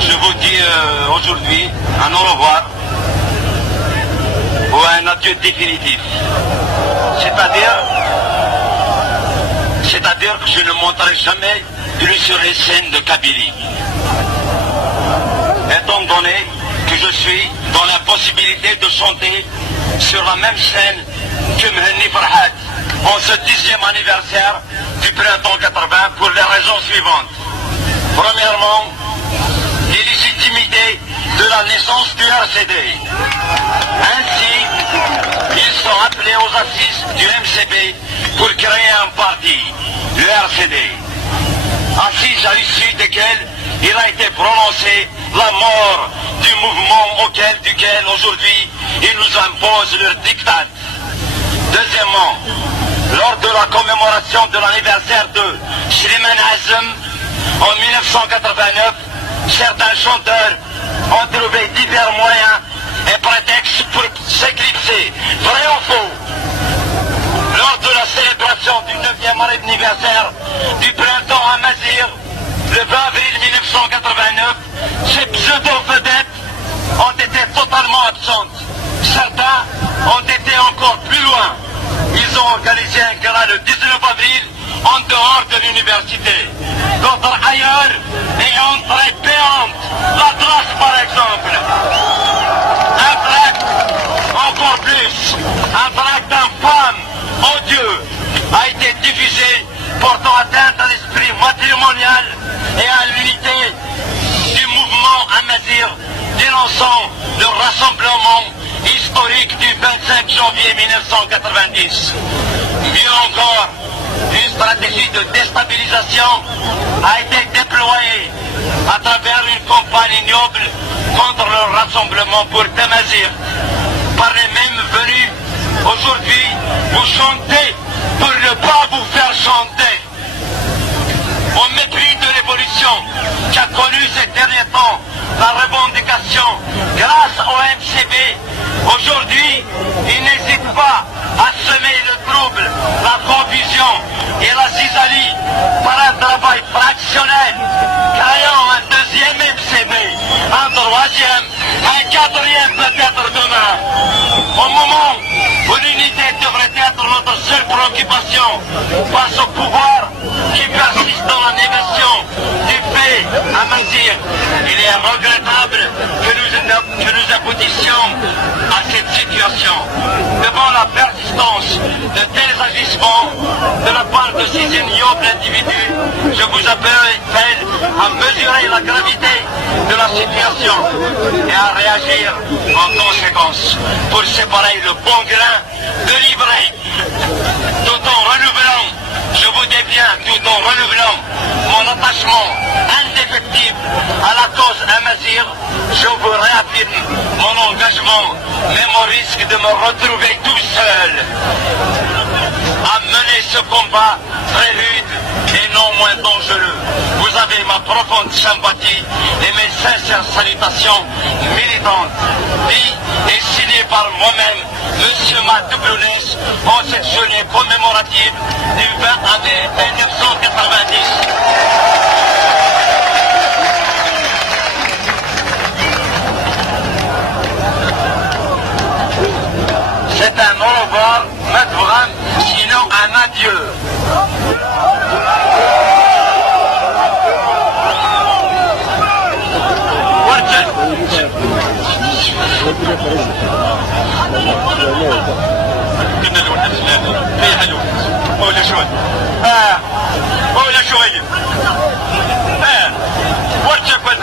Je vous dis aujourd'hui un au revoir ou un adieu définitif. C'est-à-dire que je ne monterai jamais plus sur les scènes de Kabylie. Étant donné que je suis dans la possibilité de chanter sur la même scène que Mhenni Farhad en ce 10e anniversaire du printemps 80 pour les raisons suivantes. Premièrement, l'illégitimité de la naissance du RCD. Ainsi, ils sont appelés aux assises du MCB pour créer un parti, le RCD. Assises à l'issue desquelles il a été prononcé la mort du mouvement duquel aujourd'hui ils nous imposent leur diktat. Deuxièmement, lors de la commémoration de l'anniversaire de Slimane Azem en 1989, certains chanteurs ont trouvé divers moyens et prétextes pour s'éclipser, vrai ou faux. Lors de la célébration du 9e anniversaire du printemps à Mazir, le 20 avril 1989, ces pseudo-vedettes ont été totalement absentes. Certains ont été encore plus loin. Ils ont organisé un gala le 19 avril en dehors de l'université. D'autres ailleurs et entrée payante. La Trace par exemple. Un tract encore plus. Un tract infâme, odieux, a été diffusé portant atteinte à l'esprit matrimonial et à l'unité du mouvement Amazir, dénonçant le rassemblement historique du 25 janvier 1990. Mieux encore, une stratégie de déstabilisation a été déployée à travers une campagne ignoble contre le rassemblement pour Tamazir. Par les mêmes venus, aujourd'hui, vous chantez pour ne pas vous faire chanter. Au mépris de l'évolution qu'a connue ces derniers temps la revendication grâce au MCB, aujourd'hui, il n'hésite pas à semer le trouble, la confusion et la zizanie par un travail fractionnel, créant un deuxième MCB, un troisième, un quatrième peut-être demain. Au moment où l'unité devrait être notre seule préoccupation face au pouvoir qui persiste dans la négation du fait à Mazir, il est regrettable que nous aboutissions à cette situation. Devant la persistance de tels agissements de la part de ces ignobles individus, je vous appelle à mesurer la gravité de la situation et à réagir en conséquence pour séparer le bon grain de l'ivraie, tout en renouvelant, je vous dis bien, tout en renouvelant mon attachement indéfectible à la cause Amazir, je vous réaffirme mon engagement, même au risque de me retrouver tout seul, à mener ce combat très rude et non moins dangereux. Vous avez ma profonde sympathie et mes sincères salutations militantes, dit et signé par moi-même, M. Matoublonès, en cette journée commémorative du 20 avril 1990. C'est un au revoir, Matouram, sinon un adieu. كنا الولد الفلاني في حلو ولا شوي ولا شوي ورجع كل